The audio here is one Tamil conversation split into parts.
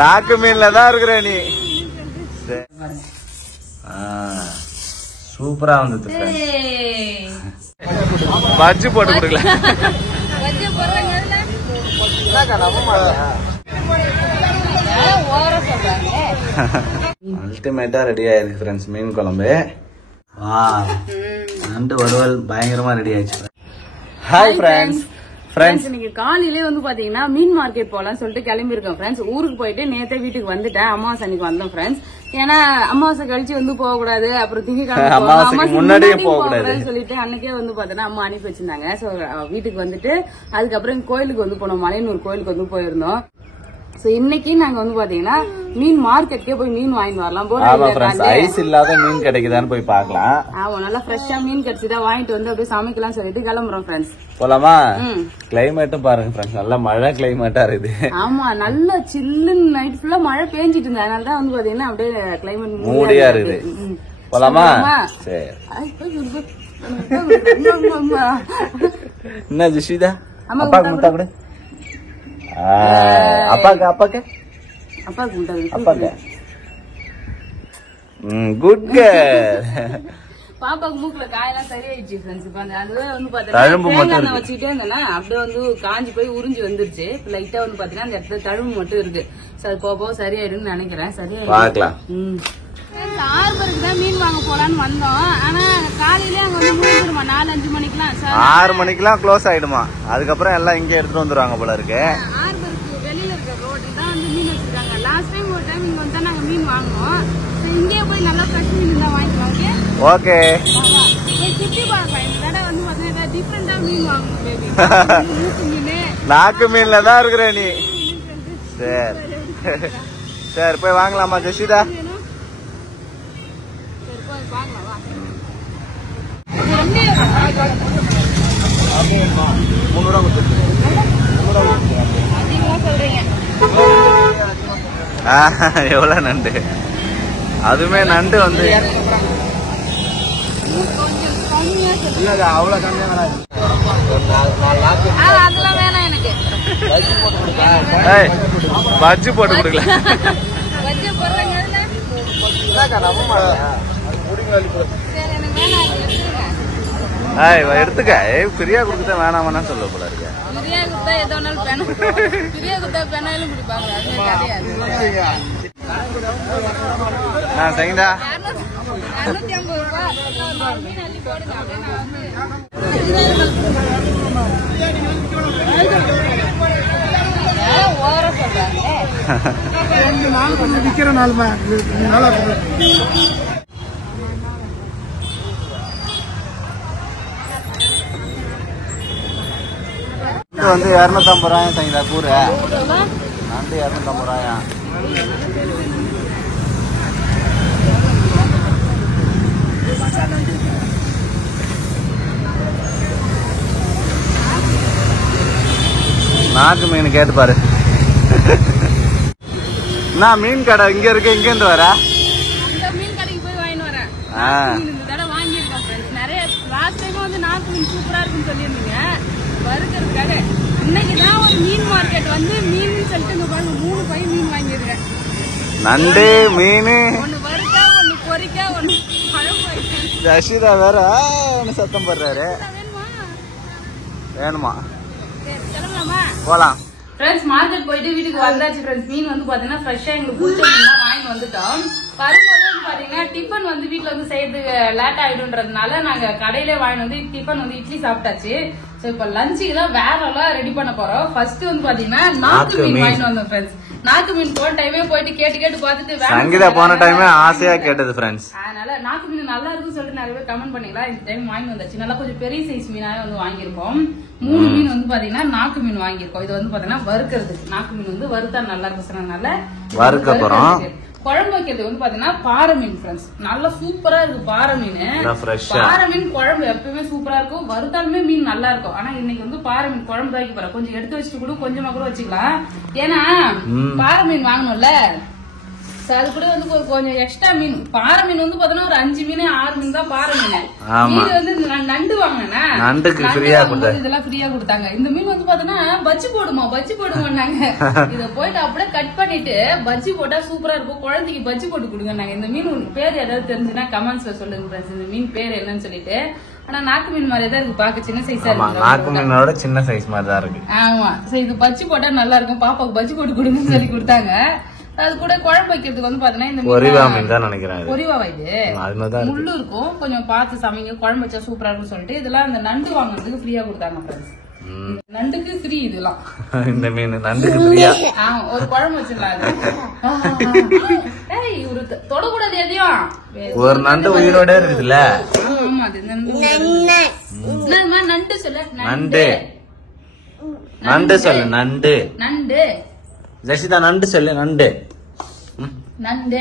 நாக்கு மீன்ல தான் இருக்கிற நீ. சூப்பரா வந்தது. பஜ்ஜி போட்டு கொடுக்கல. அல்டிமேட்டா ரெடி ஆயிருக்கு ஃப்ரெண்ட்ஸ் மீன் குழம்பு. நண்டு வறுவல் பயங்கரமா ரெடி ஆயிடுச்சு. Hi friends. இன்னைக்கு காலையிலே வந்து பாத்தீங்கன்னா மீன் மார்க்கெட் போலாம் சொல்லிட்டு கிளம்பி இருக்கோம் ஃப்ரெண்ட்ஸ். ஊருக்கு போயிட்டு நேத்தே வீட்டுக்கு வந்துட்டேன். அமாவாசை அன்னைக்கு வந்தோம் ஃப்ரெண்ட்ஸ். ஏன்னா அமாவாசை கழிச்சு வந்து போக கூடாது, அப்புறம் திங்கக்கிழமை முன்னாடியே போக கூடாதுன்னு சொல்லிட்டு அன்னைக்கே வந்து பாத்தீங்கன்னா அம்மா அனுப்பி வச்சிருந்தாங்க. சோ வீட்டுக்கு வந்துட்டு அதுக்கப்புறம் கோயிலுக்கு வந்து போனோம், மலையனூர் கோயிலுக்கு வந்து போயிருந்தோம். சோ இன்னைக்கு நாங்க வந்து பாத்தீங்கன்னா மீன் மார்க்கெட்கே போய் மீன் வாங்கி வரலாம். ஐஸ் இல்லாத மீன் கிடைக்குதான்னு போய் பாக்கலாம். ஆமா, நல்லா ஃப்ரெஷ்ஷா மீன் கிடைச்சுதான் வாங்கிட்டு வந்து அப்படியே சமைக்கலாம் சொல்லிட்டு கிளம்புறோம் ஃப்ரெண்ட்ஸ். போலாமா? கிளைமேட்டும் பாருங்க ஃப்ரெண்ட்ஸ், நல்ல மழை கிளைமேட்டா இருக்குது. ஆமா, நல்ல சில்லுன்னு நைட் ஃபுல்லா மழை பெஞ்சிட்டு இருந்தது. அதனாலதான் வந்து பாத்தீங்கன்னா அப்படியே கிளைமேட் மூடியா இருக்குது. போலாமா? சரி. என்ன ஜிஷிதா? அப்பாக்கு முட்டை கொடு. அப்பாக்கு குட் கேர்ள். பாப்பாக்கு மூக்குல காயெல்லாம் சரியாயிடுச்சு ஃப்ரெண்ட்ஸ். இப்ப அதுவே வந்து பாத்தீங்கன்னா வச்சுக்கிட்டே இருந்தேன்னா அப்படியே வந்து காஞ்சி போய் உறிஞ்சி வந்துருச்சு. லைட்டா வந்து பாத்தீங்கன்னா அந்த இடத்துல தழும்பு மட்டும் இருக்கு. அது போக சரியாயிடுன்னு நினைக்கிறேன். சரியாயிடும். ஆர்பருக்கு தான் மீன் வாங்க போலான்னு வந்தோம். ஆனா காலையில அங்க வந்து மூடிடுமா 4-5 மணிக்கெல்லாம். 6 மணிக்கெல்லாம் க்ளோஸ் ஆயிடுமா. அதுக்கப்புறம் எல்லாம் இங்க எடுத்துட்டு வந்துருவாங்க போல இருக்கு. ஆர்பருக்கு வெளியில இருக்க ரோடு தான் வந்து மீன் வச்சிருக்காங்க. லாஸ்ட் டைம் ஒரு டைம் இங்க வந்து நாங்க மீன் வாங்கினோம். இங்கே போய் நல்லா ஃப்ரெஷ் மீன் தான் வாங்கிக்கலாம். ஓகே, போய் சுத்தி பார்க்கலாம். இந்த தடவை வந்து பாத்தீங்கன்னா டிஃபரெண்டா மீன் வாங்கணும் பேபி. நாக்கு மீன்ல தான் இருக்கிற நீ. சரி சரி, போய் வாங்கலாமா ஜெஷிதா? எவ்வளவு நண்டு? அதுமே நண்டு வந்து அவ்வளவு கம்மியா வராது. அதெல்லாம் வேணாம் எனக்கு. பஜ்ஜி போட்டு கொடுக்கல. பஜ்ஜி போடுறேங்க. எடுத்துக்க. பிரியா கொடுத்தா வேணாம் வேணாம் சொல்ல போல இருக்க. பிரியா கொடுத்தா எதோ ஒன்னாலும் பிரியா கொடுத்தா பெனாலும் குடிப்பாங்க. சரிங்கடா. 250 ரூபாய் மீன் அள்ளி போடுங்க. வந்து 250 ரூபாய் சரிங்களா கூறு? நண்டு 250 ரூபாயா? நாக்கு மீன் கேட்டு பாரு. நான் மீன் கடை இங்க இருக்கு, இங்க இருந்து வர மீன் கடைக்கு போய் வாங்கிட்டு வரேன். இந்த தடவை வாங்கியிருக்கோம் ஃப்ரெண்ட்ஸ். நிறைய லாஸ்ட் டைம் வந்து நாக்கு மீன் சூப்பரா இருக்குன்னு சொல்லியிருந்தீங்க. வருகிறதுக்காக இன்னைக்குதான் ஒரு மீன் மார்க்கெட் வந்து மீன் சொல்லிட்டு இங்க பாருங்க 3 பை மீன் வாங்கியிருக்கேன். நண்டு மீன், ஒன்னு வறுக்க, ஒன்னு பொரிக்க, ஒன்னு குழம்பு. ஜஷிதா வேற ஒன்னு சத்தம் போடுறாரு. வேணுமா? போலாம் ஃப்ரெண்ட்ஸ். மார்க்கெட் போயிட்டு வீட்டுக்கு வந்தாச்சு ஃப்ரெண்ட்ஸ். மீன் வந்து பாத்தீங்கன்னா ஃப்ரெஷ்ஷா எங்களுக்கு பிடிச்ச மீன் வாங்கிட்டு வந்துட்டோம். வரும்போது பாத்தீங்கன்னா டிஃபன் வந்து வீட்டுல வந்து செய்யறதுக்கு லேட் ஆயிடும்ன்றதுனால நாங்க கடையிலே வாங்கிட்டு வந்து டிஃபன் வந்து இட்லி சாப்பிட்டாச்சு. சோ இப்ப லஞ்சுக்கு தான் வேற எல்லாம் ரெடி பண்ண போறோம். ஃபர்ஸ்ட் வந்து பாத்தீங்கன்னா நாக்கு மீன் வாங்கிட்டு வந்தோம் ஃப்ரெண்ட்ஸ். நாக்கு மீன் போன டைமே போயிட்டு கேட்டு பார்த்துட்டு சங்கீதா போன டைமே ஆசையா கேட்டது ஃப்ரெண்ட்ஸ். அதனால நாக்கு மீன் நல்லா இருக்குன்னு சொல்லிட்டு நிறைய பேர் கமெண்ட் பண்ணீங்களா. இந்த டைம் வாங்கி வந்தாச்சு. நல்லா கொஞ்சம் பெரிய சைஸ் மீனாவே வந்து வாங்கியிருக்கோம். 3 மீன் வந்து பாத்தீங்கன்னா நாக்கு மீன் வாங்கியிருக்கோம். இது வந்து பாத்தீங்கன்னா வறுக்கிறதுக்கு. நாக்கு மீன் வந்து வறுத்தா நல்லா இருக்கும் சொன்னதுனால வறுக்க போறோம். குழம்பு வைக்கிறது வந்து பாத்தீங்கன்னா பாறை மீன் ஃப்ரெண்ட்ஸ். நல்லா சூப்பரா இருக்கு பாறை மீன். பாறை மீன் குழம்பு எப்பவுமே சூப்பரா இருக்கும். வறுத்தாலுமே மீன் நல்லா இருக்கும். ஆனா இன்னைக்கு வந்து பாறை மீன் குழம்பு வைக்க போறேன். கொஞ்சம் எடுத்து வச்சுட்டு கூட கொஞ்சமா கூட வச்சுக்கலாம். ஏன்னா பாறை மீன் வாங்கணும்ல. அது கூட வந்து கொஞ்சம் எக்ஸ்ட்ரா மீன். பாறை மீன் வந்து பாத்தீங்கன்னா ஒரு 5 மீன் 6 மீன் தான் பாறை மீன். மீன் வந்து நண்டு வாங்கினா இதெல்லாம் ஃப்ரீயா கொடுத்தாங்க. இந்த மீன் வந்து பாத்தீங்கன்னா பஜ்ஜி போடுமான்னாங்க. இத போயிட்டு அப்படியே கட் பண்ணிட்டு பஜ்ஜி போட்டா சூப்பரா இருக்கும், குழந்தைக்கு பஜ்ஜி போட்டு கொடுங்க. இந்த மீன் பேர் ஏதாவது தெரிஞ்சுன்னா கமெண்ட்ஸ்ல சொல்லுங்க ஃப்ரெண்ட்ஸ், இந்த மீன் பேர் என்னன்னு சொல்லிட்டு. ஆனா நாக்கு மீன் மாதிரி தான் இருக்கு, பாக்க சின்ன சைஸா இருக்கு. நாக்கு மீனோட சின்ன சைஸ் மாதிரி தான் இருக்கு. ஆமா, சோ இது பஜ்ஜி போட்டா நல்லா இருக்கும், பாப்பாக்கு பஜ்ஜி போட்டு கொடுங்கன்னு சொல்லி கொடுத்தாங்க. அது கூட குழம்பு வைக்கிறதுக்கு வந்து பாத்தீங்கன்னா இந்த ஒரிவா மீன் தான் நினைக்கிறேன். ஒரிவாவா இது முள்ளு இருக்கும், கொஞ்சம் பார்த்து சமைங்க, குழம்பு வச்சா சூப்பரா இருக்கும்னு சொல்லிட்டு இதெல்லாம் இந்த நண்டு வாங்குறதுக்கு ஃப்ரீயா கொடுத்தாங்க ஃப்ரெண்ட்ஸ். நண்டுக்கு ஃப்ரீ இதெல்லாம். இந்த மீன் நண்டுக்கு ஃப்ரீயா ஒரு குழம்பு வச்சிடலாம். ஏய் இவரு தொடக்கூடாது எதையும், ஒரு நண்டு உயிரோட இருக்குதுல்ல. ஆமா அது நண்டு சொல்லு, நண்டு நண்டு சொல்லு, நண்டு நண்டு ஜெசிதா நண்டு சொல்லு, நண்டு நண்டு.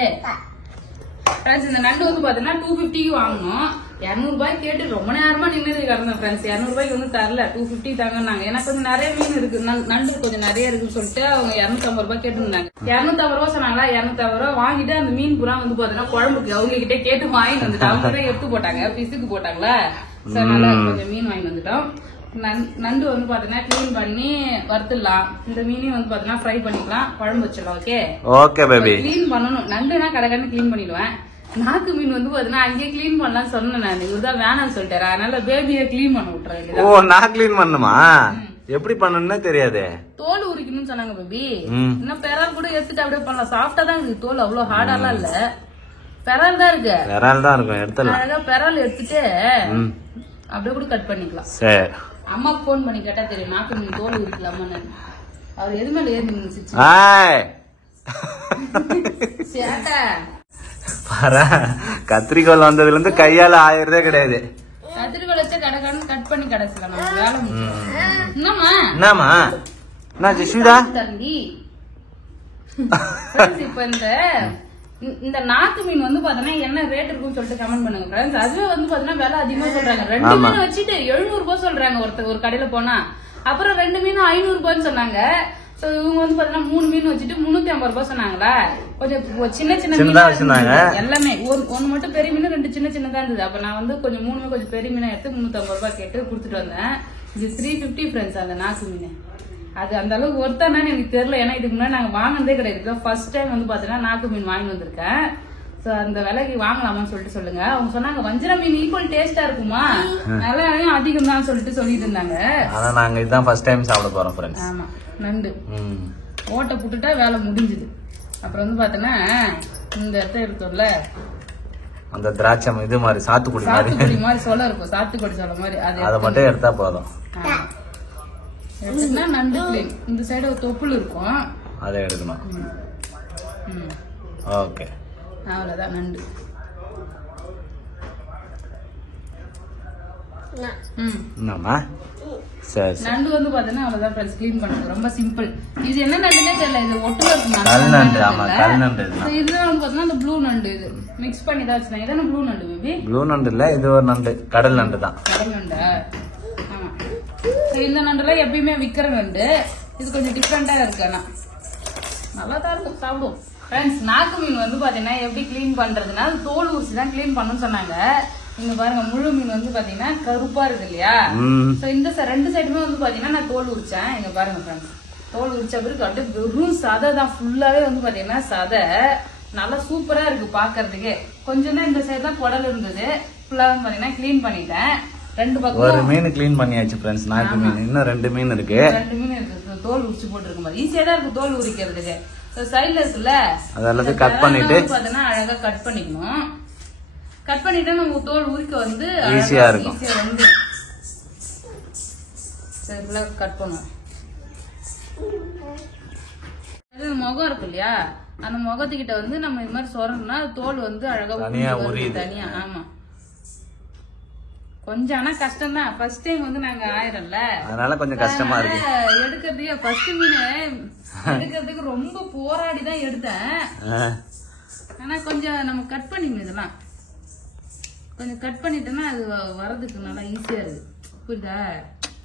இந்த நண்டு வந்து பாத்தீங்கன்னா 250 வாங்கணும். 200 ரூபாய் கேட்டு ரொம்ப நேரமா நின்று கிடந்தேன் ஃப்ரெண்ட்ஸ். 200 ரூபாய்க்கு வந்து தரல, 250 தாங்கன்னாங்க. எனக்கு கொஞ்சம் நிறைய மீன் இருக்கு, நண்டு கொஞ்சம் நிறைய இருக்குன்னு சொல்லிட்டு அவங்க 250 ரூபாய் கேட்டுருந்தாங்க. 250 ரூபாய் சொன்னாங்களா, 250 ரூபாய் வாங்கிட்டு அந்த மீன் பூரா வந்து பாத்தீங்கன்னா குழம்புக்கு அவங்க கிட்டே கேட்டு வாங்கிட்டு வந்துட்டு அவங்க தான் எடுத்து போட்டாங்க, பிசுக்கு போட்டாங்களா. அதனால கொஞ்சம் மீன் வாங்கி வந்துட்டோம். நண்டு வந்து பாத்தீங்கன்னா கிளீன் பண்ணி வறுத்துடலாம். இந்த மீனையும் வந்து பாத்தீங்கன்னா ஃப்ரை பண்ணிக்கலாம், குழம்பு வச்சிடலாம். Okay okay baby. கிளீன் பண்ணணும், நண்டுனா கடைக்கன்னு கிளீன் பண்ணிடுவேன். நாக்கு மீன் வந்து பாத்தீங்கன்னா அங்கேயே கிளீன் பண்ணலாம் சொன்னேன் நான், இவருதான் வேணாம்னு சொல்லிட்டாரு. அதனால பேபியை கிளீன் பண்ண விட்டுறேன். ஓ நான் கிளீன் பண்ணுமா, எப்படி பண்ணணும்னு தெரியாது. தோல் உரிக்கணும்னு சொன்னாங்க பேபி. இன்னும் பெறால் கூட எடுத்துட்டு அப்படியே பண்ணலாம், சாஃப்டா தான் இருக்கு தோல், அவ்வளவு ஹார்டாலாம் இல்ல, பெறால் தான் இருக்கு. பெறால் தான் இருக்கும், எடுத்துலாம். அழகா பெறால் எடுத்துட்டு அப்படியே கூட கட் பண்ணிக்கலாம். சரி, அம்மாக்கு போன் பண்ணி கேட்டா தெரியும் நாக்கு மீன் தோல் உரிக்கலாமான்னு. அவர் எது மேல ஏறி நின்னுச்சு கத்திரிக்கோல் வந்ததுல இருந்து கையால ஆயிரதே கிடையாது. கத்திரிக்கோல் வச்சா கடற்கன்னு கட் பண்ணி கடைசில நம்ம வேலை முடியும். என்னமா என்ன ஜெஸ்விதா தம்பி, இப்ப இந்த நாக்கு மீன் வந்து பாத்தீங்கன்னா என்ன ரேட் இருக்குன்னு சொல்லிட்டு கமெண்ட் பண்ணுங்க ஃப்ரெண்ட்ஸ். அதுவே வந்து பாத்தீங்கன்னா விலை அதிகமா சொல்றாங்க. 2 மீன் வச்சுட்டு 700 ரூபாய் சொல்றாங்க ஒரு கடையில போனா. அப்புறம் 2 மீன் 500 ரூபாய்ன்னு சொன்னாங்க. இவங்க வந்து பாத்தீங்கன்னா 3 மீன் வச்சுட்டு 350 ரூபாய் சொன்னாங்களா. கொஞ்சம் சின்ன சின்ன மீன் எல்லாமே, ஒன்னு மட்டும் பெரிய மீன் 2 சின்ன சின்னதா இருந்தது. அப்ப நான் வந்து கொஞ்சம் 3 கொஞ்சம் பெரிய மீனா எடுத்து 350 ரூபாய் கேட்டு குடுத்துட்டு வந்தேன். இது 350 ஃப்ரெண்ட்ஸ் அந்த நாக்கு மீன். அது அந்த அளவுக்கு ஒருத்தானு எனக்கு தெரியல, ஏன்னா இதுக்கு முன்னாடி நாங்க வாங்கினதே கிடையாது. ஃபர்ஸ்ட் டைம் வந்து பாத்தீங்கன்னா நாக்கு மீன் வாங்கி வந்திருக்கேன். அந்த விலைக்கு வாங்கலாமான்னு சொல்லிட்டு சொல்லுங்க. அவங்க சொன்னாங்க வஞ்சர மீன் ஈக்குவல் டேஸ்டா இருக்குமா, விலையும் அதிகம் தான் சொல்லிட்டு சொல்லிட்டு இருந்தாங்க. ஆனா நாங்க இதுதான் ஃபர்ஸ்ட் டைம் சாப்பிட போறோம் ஃப்ரெண்ட்ஸ். ஆமா நண்டு ஓட்ட புட்டுட்டா வேலை முடிஞ்சுது. அப்புறம் வந்து பாத்தீங்கன்னா இந்த இடத்த எடுத்தோம்ல, அந்த திராட்சை இது மாதிரி சாத்துக்குடி மாதிரி சொல்ல இருக்கும், சாத்துக்குடி சொல்ல மாதிரி அதை மட்டும் எடுத்தா போதும். எடுத்துனா நண்டு கிளீன். இந்த சைடு ஒரு தொப்புள் இருக்கும், அதை எடுக்கணும். ஓகே அவ்வளவுதான் நண்டு. நண்டு வந்து பாத்தீங்கன்னா அவ்வளவுதான் ஃப்ரெண்ட்ஸ், கிளீன் பண்ணுறது ரொம்ப சிம்பிள். இது என்ன நண்டுன்னே தெரியல, இது ஒட்டுல இருக்கு. இதுதான் வந்து பாத்தீங்கன்னா இந்த ப்ளூ நண்டு, இது மிக்ஸ் பண்ணி தான் வச்சுருந்தாங்க. இதான ப்ளூ நண்டு பேபி? ப்ளூ நண்டு இல்ல, இது ஒரு நண்டு, கடல் நண்டு தான். கடல் நண்டா? ஆமா. இந்த நண்டுலாம் எப்பயுமே விக்கிற நண்டு, இது கொஞ்சம் டிஃப்ரெண்டா இருக்கு. ஆனா நல்லா தான் இருக்கும், சாப்பிடுவோம் ஃப்ரெண்ட்ஸ். நாக்கு மீன் வந்து பாத்தீங்கன்னா எப்படி கிளீன் பண்றதுன்னா தோல் உரிச்சு தான் கிளீன் பண்ணணும்னு சொன்னாங்க. இங்க பாருங்க, முழு மீன் வந்து பாத்தீங்கன்னா கருப்பா இருக்கு இல்லையா. இந்த 2 சைடுமே வந்து பாத்தீங்கன்னா நான் தோல் உரிச்சேன். இங்க பாருங்க ஃப்ரெண்ட்ஸ், தோல் உரிச்ச பிறகு அப்படியே வெறும் சதை தான், ஃபுல்லாவே வந்து பாத்தீங்கன்னா சதை. நல்லா சூப்பரா இருக்கு பாக்குறதுக்கு. கொஞ்சம் தான் இந்த சைடு தான் குடல் இருந்தது, ஃபுல்லா வந்து பாத்தீங்கன்னா கிளீன் பண்ணிட்டேன். 2 பக்கம் ஒரு மீன் கிளீன் பண்ணியாச்சு ஃப்ரெண்ட்ஸ். நாக்கு மீன் இன்னும் 2 மீன் இருக்கு. 2 மீன் இருக்கு, தோல் உரிச்சு போட்டுருக்கும் போது ஈஸியா தான் இருக்கு தோல் உரிக்கிறதுக்கு. சைடுல இருக்குல்ல அதெல்லாம் கட் பண்ணிட்டு பாத்தீங்கன்னா அழகா கட் பண்ணிக்கணும். கட் பண்ணிட்டு நம்ம தோல் உரிக்க வந்து ஈஸியா இருக்கும். வந்து கட் பண்ணுவோம். முகம் இருக்கு இல்லையா, அந்த முகத்துக்கிட்ட வந்து நம்ம இது மாதிரி சொரணும்னா தோல் வந்து அழகா தனியா. ஆமா கொஞ்சம் ஆனா கஷ்டம் தான். ஃபர்ஸ்ட் டைம் வந்து நாங்க ஆயிரம்ல, அதனால கொஞ்சம் கஷ்டமா இருக்கு எடுக்கிறதுக்கு. ஃபர்ஸ்ட் மீன் எடுக்கிறதுக்கு ரொம்ப போராடி தான் எடுத்தேன். ஆனா கொஞ்சம் நம்ம கட் பண்ணிக்கணும், இதெல்லாம் கொஞ்சம் கட் பண்ணிட்டோம்னா அது வரதுக்கு நல்லா ஈஸியா இருக்கு. புரியுதா?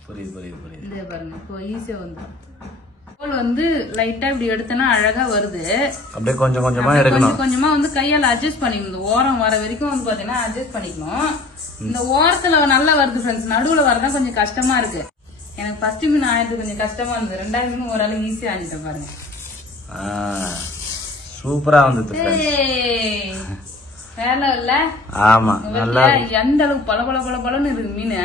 புரியுது புரியுது புரியுது. இந்த பாருங்க இப்போ ஈஸியா வந்து தோல் வந்து லைட்டா இப்படி எடுத்தனா அழகா வருது. அப்படியே கொஞ்சம் கொஞ்சமா எடுக்கணும். கொஞ்சமா வந்து கையால அட்ஜஸ்ட் பண்ணிக்கணும். இந்த ஓரம் வர வரைக்கும் வந்து பாத்தீங்கன்னா அட்ஜஸ்ட் பண்ணிக்கணும். இந்த ஓரத்துல நல்லா வருது ஃப்ரெண்ட்ஸ், நடுவுல வரதான் கொஞ்சம் கஷ்டமா இருக்கு. எனக்கு ஃபர்ஸ்ட் மீன் ஆயிடுது கொஞ்சம் கஷ்டமா இருந்தது. 2வது மீன் ஓரளவு ஈஸியா ஆகிட்டேன் பாருங்க. சூப்பரா வந்தது வேலை இல்ல. ஆமா நல்லா எந்த அளவுக்கு பல பல பல பலன்னு இருக்கு மீன்.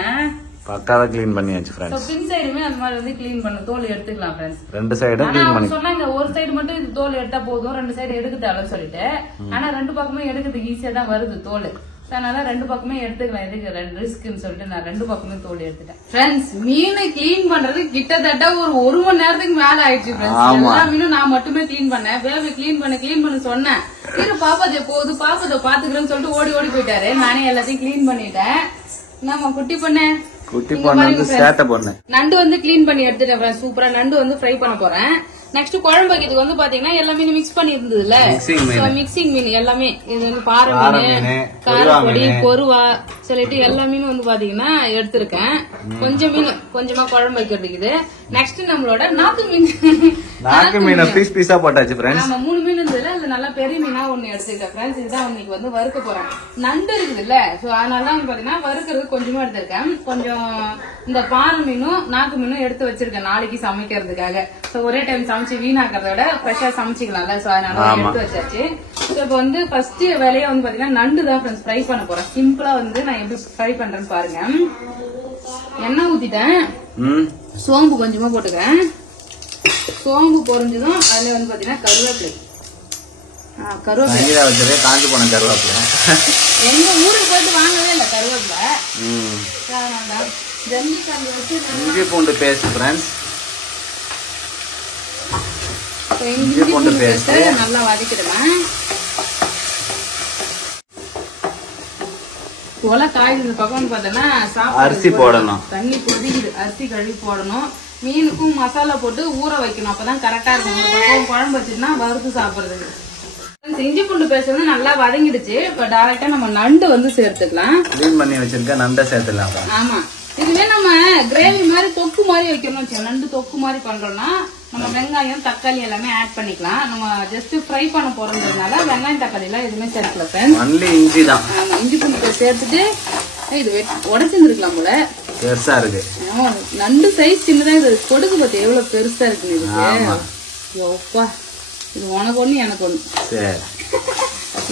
பக்காவா கிளீன் பண்ணியாச்சு ஃப்ரெண்ட்ஸ். பின் சைடுமே அந்த மாதிரி வந்து கிளீன் பண்ண தோல் எடுத்துக்கலாம் ஃப்ரெண்ட்ஸ். 2 சைடும் கிளீன் பண்ணி சொன்னாங்க ஒரு சைடு மட்டும் இது தோல் எடுத்தா போதும், 2 சைடு எடுக்க தேவைன்னு சொல்லிட்டு. ஆனா 2 பக்கமே எடுக்கிறதுக்கு ஈஸியா தான் வருது தோல். அதனால 2 பக்கமே எடுத்துக்கலாம். எதுக்கு 2 ரிஸ்க்னு சொல்லிட்டு நான் 2 பக்கமே தோல் எடுத்துட்டேன். ஃப்ரெண்ட்ஸ் மீனை கிளீன் பண்றது கிட்டத்தட்ட ஒரு 1 மணி நேரத்துக்கு மேல ஆயிடுச்சு ஃப்ரெண்ட்ஸ். எல்லா மீனும் நான் மட்டுமே கிளீன் பண்ணேன். பேபி கிளீன் பண்ண சொன்னேன். இது பாப்பாதே போகுது பாப்பாதை பாத்துக்கிறேன்னு சொல்லிட்டு ஓடி ஓடி போயிட்டாரு. நானே எல்லாத்தையும் கிளீன் பண்ணிட்டேன். நம்ம குட்டி பொண்ணு நண்டு வந்து கிளீன் பண்ணி எடுத்துட்டேன். சூப்பரா நண்டு வந்து ஃப்ரை பண்ண போறேன். நெக்ஸ்ட் குழம்பு வைக்கிறதுக்கு வந்து பாத்தீங்கன்னா எல்லாமே மிக்ஸ் பண்ணி இருந்ததுல, மிக்சிங் மீன் எல்லாமே இது வந்து பாறை மீன், காரப்பொடி, பொருவா சொல்லிட்டு எல்லா மீனும் வந்து பாத்தீங்கன்னா எடுத்திருக்கேன். கொஞ்சம் மீன் கொஞ்சமா குழம்பு வைக்கிறதுக்கு. நெக்ஸ்ட் நம்மளோட நாக்கு மீன் பீஸ் பீஸா போட்டாச்சு ஃப்ரெண்ட்ஸ். நம்ம 3 மீன் இருந்ததுல அது நல்லா பெரிய மீனா ஒண்ணு எடுத்துக்கிட்டேன் ஃப்ரெண்ட்ஸ். இதுதான் இன்னைக்கு வந்து வறுக்க போறேன். நண்டு இருக்குதுல்ல, சோ அதனாலதான் வந்து பாத்தீங்கன்னா வறுக்கிறது கொஞ்சமா எடுத்திருக்கேன். கொஞ்சம் இந்த பாறை மீனும் நாக்கு மீனும் எடுத்து வச்சிருக்கேன் நாளைக்கு சமைக்கிறதுக்காக. சோ ஒரே டைம் சமைச்சு வீணாக்கிறத விட ஃப்ரெஷ்ஷா சமைச்சிக்கலாம்ல, சோ அதனால எடுத்து வச்சாச்சு. இப்ப வந்து ஃபர்ஸ்ட் வேலையா வந்து பாத்தீங்கன்னா நண்டு தான் ஃப்ரெண்ட்ஸ் ஃப்ரை பண்ண போறேன். சிம்பிளா வந்து நான் எப்படி ஃப்ரை பண்றேன்னு பாருங்க. எண்ணெய் ஊத்திட்டேன், சோம்பு கொஞ்சமா போட்டுக்கிறேன். சோம்பு பொரிஞ்சதும் அதுல வந்து பாத்தீங்கன்னா கருவேப்பிலை. காஞ்சி போன கருவேப்பிலை எங்க ஊருக்கு போயிட்டு வாங்கவே இல்ல கருவேப்பிலை. இஞ்சி பூண்டு பேஸ்ட் ஃப்ரெண்ட்ஸ். இஞ்சி பூண்டு பேஸ்ட் நல்லா வதக்கிடுவேன். கொலை காய்ந்த பக்கம் பாத்தீங்கன்னா அரிசி போடணும், தண்ணி கொதிக்குது, அரிசி கழுவி போடணும். மீனுக்கும் மசாலா போட்டு ஊற வைக்கணும், அப்பதான் கரெக்டா இருக்கும். குழம்பு வச்சுன்னா வறுத்து சாப்பிடுறதுக்கு. இஞ்சி பூண்டு பேஸ்ட் வந்து நல்லா வதங்கிடுச்சு. இப்ப டைரக்டா நம்ம நண்டு வந்து சேர்த்துக்கலாம். கிளீன் பண்ணி வச்சிருக்க நண்டை சேர்த்துக்கலாம். ஆமா, இதுவே நம்ம கிரேவி மாதிரி தொக்கு மாதிரி வைக்கணும்னு வச்சோம். நண்டு தொக்கு மாதிரி பண்றோம்னா நம்ம வெங்காயம் தக்காளி எல்லாமே ஆட் பண்ணிக்கலாம். நம்ம ஜஸ்ட் ஃப்ரை பண்ண போறதுனால வெங்காயம் தக்காளி எல்லாம் எதுவுமே சேர்க்கல ஃப்ரெண்ட்ஸ். ஒன்லி இஞ்சி தான். ஆமா, இஞ்சி பூண்டு சேர்த்துட்டு இது உடைச்சிருந்துருக்கலாம் போல, பெருசா இருக்கு. ஆமா, நண்டு சைஸ் சின்னதா இது. கொடுக்கு பத்தி எவ்வளவு பெருசா இருக்குன்னு இதுக்கு. யோப்பா, இது உனக்கு ஒண்ணு எனக்கு ஒண்ணு. சரி,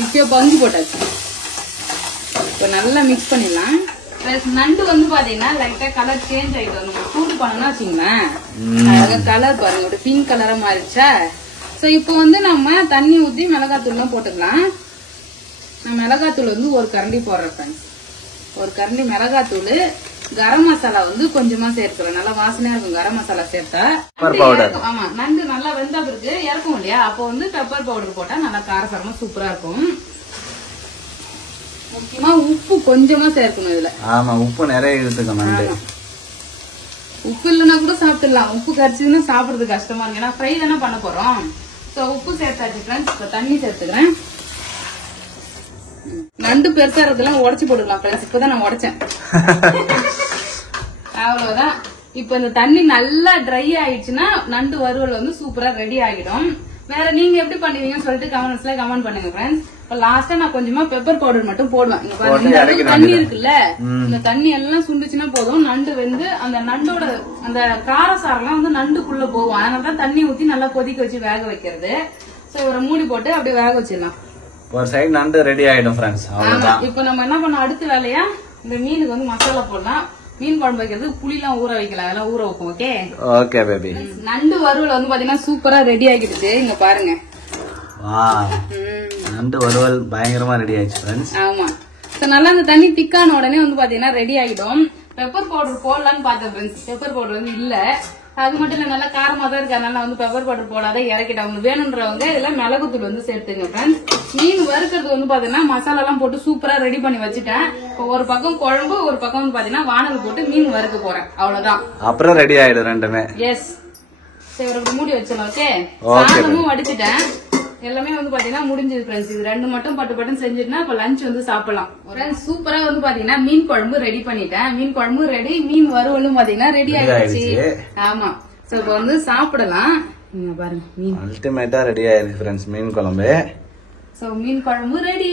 இப்போ பங்கு போட்டாச்சு. இப்ப நல்லா மிக்ஸ் பண்ணிடலாம். நண்டு வந்து பாத்தீங்கன்னா லைட்டா கலர் சேஞ்ச் ஆயிடும். நம்ம சூடு பண்ணோம்னா வச்சுங்களேன், கலர் பாருங்க ஒரு பிங்க் கலரா மாறிடுச்சா. சோ இப்போ வந்து நம்ம தண்ணி ஊத்தி மிளகாத்தூள் எல்லாம் போட்டுக்கலாம். நான் மிளகாத்தூள் வந்து 1 கரண்டி போடுறேன் ஃப்ரெண்ட்ஸ். 1 கரண்டி மிளகாத்தூள். கரம் மசாலா வந்து கொஞ்சமா சேர்க்கிறேன், நல்லா வாசனையா இருக்கும் கரம் மசாலா சேர்த்தா. ஆமா, நண்டு நல்லா வெந்தா பிறகு இறக்கும் இல்லையா, அப்போ வந்து பெப்பர் பவுடர் போட்டா நல்லா காரசாரமா சூப்பரா இருக்கும். முக்கியமா உப்பு கொஞ்சமா சேர்க்கணும் இதுல. ஆமா, உப்பு நிறைய எடுத்துக்கணும். உப்பு இல்லைன்னா கூட சாப்பிட்டுலாம், உப்பு கரைச்சதுன்னா சாப்பிடுறது கஷ்டமா இருக்கு. ஏன்னா ஃப்ரை தானே பண்ண போறோம். சோ உப்பு சேர்த்தாச்சு ஃப்ரெண்ட்ஸ். இப்ப தண்ணி சேர்த்துக்கிறேன். நண்டு பெருசா இருக்கிறதெல்லாம் உடைச்சு போட்டுக்கலாம் ஃப்ரெண்ட்ஸ். இப்பதான் நான் உடைச்சேன். அவ்வளவுதான். இப்ப இந்த தண்ணி நல்லா ட்ரை ஆயிடுச்சுன்னா நண்டு வறுவல் வந்து சூப்பரா ரெடி ஆகிடும். வேற நீங்க எப்படி பண்ணுவீங்கன்னு சொல்லிட்டு கமெண்ட்ஸ்ல கமெண்ட் பண்ணுங்க ஃப்ரெண்ட்ஸ். இப்ப லாஸ்டா நான் கொஞ்சமா பெப்பர் பவுடர் மட்டும் போடுவேன். இங்க பாருங்க, இந்த அளவுக்கு தண்ணி இருக்குல்ல, இந்த தண்ணி எல்லாம் சுண்டுச்சுன்னா போதும். நண்டு வந்து அந்த நண்டோட அந்த காரசாரெல்லாம் வந்து நண்டுக்குள்ள போகும். அதனாலதான் தண்ணி ஊத்தி நல்லா கொதிக்க வச்சு வேக வைக்கிறது. சோ ஒரு மூடி போட்டு அப்படியே வேக வச்சிடலாம். ஒரு சைடு நண்டு ரெடி ஆயிடும் ஃப்ரெண்ட்ஸ். அவ்வளவுதான். இப்ப நம்ம என்ன பண்ண, அடுத்த வேலையா இந்த மீனுக்கு வந்து மசாலா போடலாம். மீன் குழம்பு வைக்கிறது புளி எல்லாம் ஊற வைக்கலாம், அதெல்லாம் ஊற வைப்போம். Okay okay baby. நண்டு வறுவல் வந்து பாத்தீங்கன்னா சூப்பரா ரெடி ஆகிடுச்சு. இங்க பாருங்க, நண்டு வறுவல் பயங்கரமா ரெடி ஆயிடுச்சு ஃப்ரெண்ட்ஸ். ஆமா, நல்லா அந்த தண்ணி திக்கான உடனே வந்து பாத்தீங்கன்னா ரெடி ஆகிடும். பெப்பர் பவுடர் போடலான்னு பார்த்தேன் ஃப்ரெண்ட்ஸ். பெப்பர் பவுடர் வந்து இல்ல. அது மட்டும் இல்ல, நல்லா காரமா தான் இருக்கு. அதனால வந்து பெப்பர் பவுடர் போடாத இறக்கிட்டவங்க வேணும்ன்றவங்க இதுல மிளகுத்தூள் வந்து சேர்த்துங்க ஃப்ரெண்ட்ஸ். மீன் வறுக்கிறது வந்து பாத்தீங்கன்னா மசாலா எல்லாம் போட்டு சூப்பரா ரெடி பண்ணி வச்சுட்டேன். இப்போ ஒரு பக்கம் குழம்பு, ஒரு பக்கம் வந்து பாத்தீங்கன்னா வானல் போட்டு மீன் வறுக்க போறேன். அவ்வளவுதான், அப்புறம் ரெடி ஆயிடும் ரெண்டுமே. எஸ், சரி மூடி வச்சிடலாம். ஓகே, சாதமும் வடிச்சிட்டேன். எல்லாமே வந்து பாத்தீங்கன்னா முடிஞ்சது ஃப்ரெண்ட்ஸ். இது 2 மட்டும் பட்டு செஞ்சுட்டுனா இப்ப லஞ்ச் வந்து சாப்பிடலாம். சூப்பரா வந்து பாத்தீங்கன்னா மீன் குழம்பு ரெடி பண்ணிட்டேன். மீன் குழம்பு ரெடி, மீன் வறுவலும் பாத்தீங்கன்னா ரெடி ஆயிடுச்சு. ஆமா, சோ இப்ப வந்து சாப்பிடலாம். நீங்க பாருங்க மீன் அல்டிமேட்டா ரெடி ஆயிருக்கு ஃப்ரெண்ட்ஸ் மீன் குழம்பு. சோ மீன் குழம்பு ரெடி.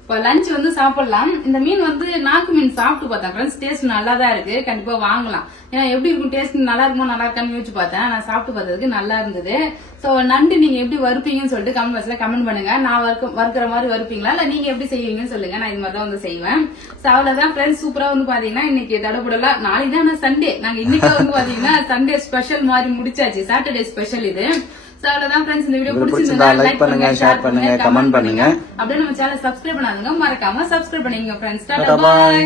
இப்ப லஞ்ச் வந்து சாப்பிடலாம். இந்த மீன் வந்து நாக்கு மீன் சாப்பிட்டு பார்த்தேன் ஃப்ரெண்ட்ஸ், டேஸ்ட் நல்லா தான் இருக்கு. கண்டிப்பா வாங்கலாம். ஏன்னா எப்படி இருக்கும் டேஸ்ட், நல்லா இருக்குமா நல்லா இருக்கான்னு யோசிச்சு பார்த்தேன். நான் சாப்பிட்டு பார்த்ததுக்கு நல்லா இருந்தது. சோ நண்டு நீங்க எப்படி வறுப்பீங்கன்னு சொல்லிட்டு கமெண்ட் பாக்ஸ்ல கமெண்ட் பண்ணுங்க. நான் வறுக்கிற மாதிரி வறுப்பீங்களா இல்ல நீங்க எப்படி செய்வீங்கன்னு சொல்லுங்க. நான் இது மாதிரி தான் வந்து செய்வேன். சோ அவ்வளவுதான் ஃப்ரெண்ட்ஸ். சூப்பரா வந்து பாத்தீங்கன்னா இன்னைக்கு தடபுடலாம். நாளைக்கு தான் சண்டே. நாங்க இன்னைக்கு வந்து பாத்தீங்கன்னா சண்டே ஸ்பெஷல் மாதிரி முடிச்சாச்சு. சாட்டர்டே ஸ்பெஷல் இது. சோ அவ்வளவுதான் ஃப்ரெண்ட்ஸ். இந்த வீடியோ பிடிச்சிருந்தா லைக் பண்ணுங்க, ஷேர் பண்ணுங்க, கமெண்ட் பண்ணுங்க. அப்படியே நம்ம சேனல் சப்ஸ்கிரைப் பண்ணாதவங்க மறக்காம சப்ஸ்கிரைப் பண்ணிக்கங்க ஃப்ரெண்ட்ஸ். Tata bye.